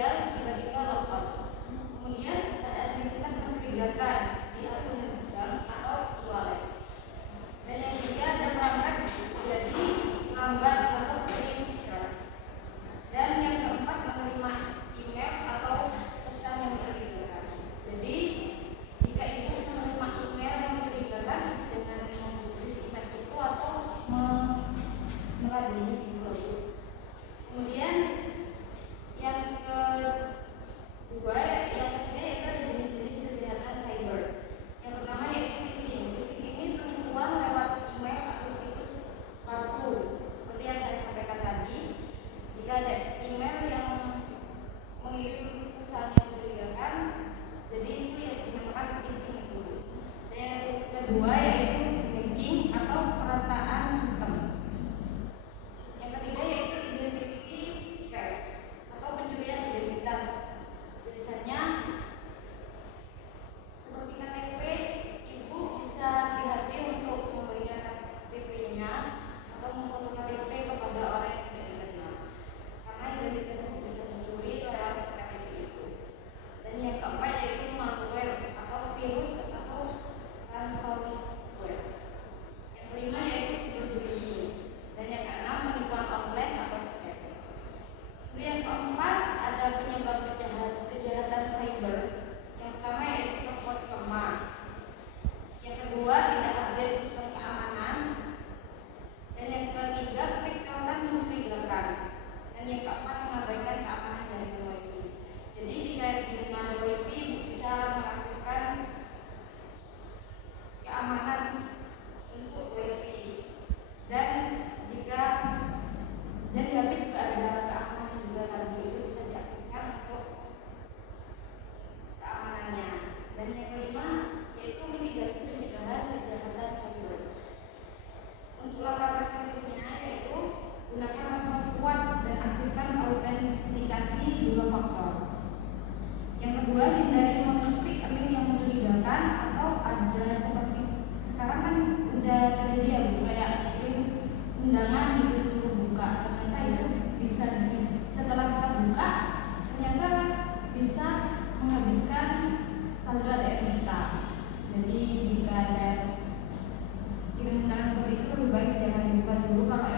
sosial tiba-tiba logout. Kemudian ada aktivitas mencurigakan di akun bank atau e-wallet. Dan yang ketiga ada perangkat jadi lambat atau sering keras. Dan yang keempat menerima email atau pesan yang mencurigakan. Jadi jika ibu menerima email yang mencurigakan dengan mempublis email itu atau meladeni ibu. Kemudian yang kedua, yang ketiga yaitu ada jenis-jenis kejahatan cyber. Yang pertama yaitu phishing. Phishing ini penipuan lewat email atau situs palsu. Seperti yang saya sampaikan tadi, jika ada email yang mengirim pesan yang mencurigakan, jadi itu yang dinamakan phishing itu. Dan yang kedua yaitu hacking atau perataan sistem. Yang ketiga yaitu identity theft atau pencurian identitas. Biasanya seperti KTP, ibu bisa hati-hati untuk memberikan KTP-nya atau memfoto KTP kepada orang yang tidak dikenal, karena identitas itu bisa dicuri lewat KTP itu. Dan yang keempat yaitu malware atau virus atau ransomware. Yang kelima yaitu cyberbullying. Dan yang keenam penipuan online atau scam. Yang keempat ada penyebab kejahatan cyber. Yang pertama yaitu password lemah. Yang kedua tidak update sistem keamanan. Dan yang ketiga klik konten mencurigakan. Dan yang keempat mengabaikan keamanan jaringan WiFi. Jadi jika di rumah ada WiFi bisa melakukan keamanan untuk WiFi. Dan di HP juga ada keamanan juga, tadi itu bisa diaktifkan untuk keamanannya. Dan yang kelima yaitu mitigasi pencegahan kejahatan cyber. Untuk langkah preventifnya yaitu gunakan password kuat dan aktifkan autentikasi 2 faktor. Yang kedua, hindari mengklik link yang mencurigakan atau ada seperti sekarang kan udah terjadi kayak link undangan gitu disuruh buka, ternyata itu bisa setelah kita buka ternyata bisa menghabiskan saldo ATM kita. Jadi jika ada kirim undangan seperti itu lebih baik jangan dibuka dulu kalau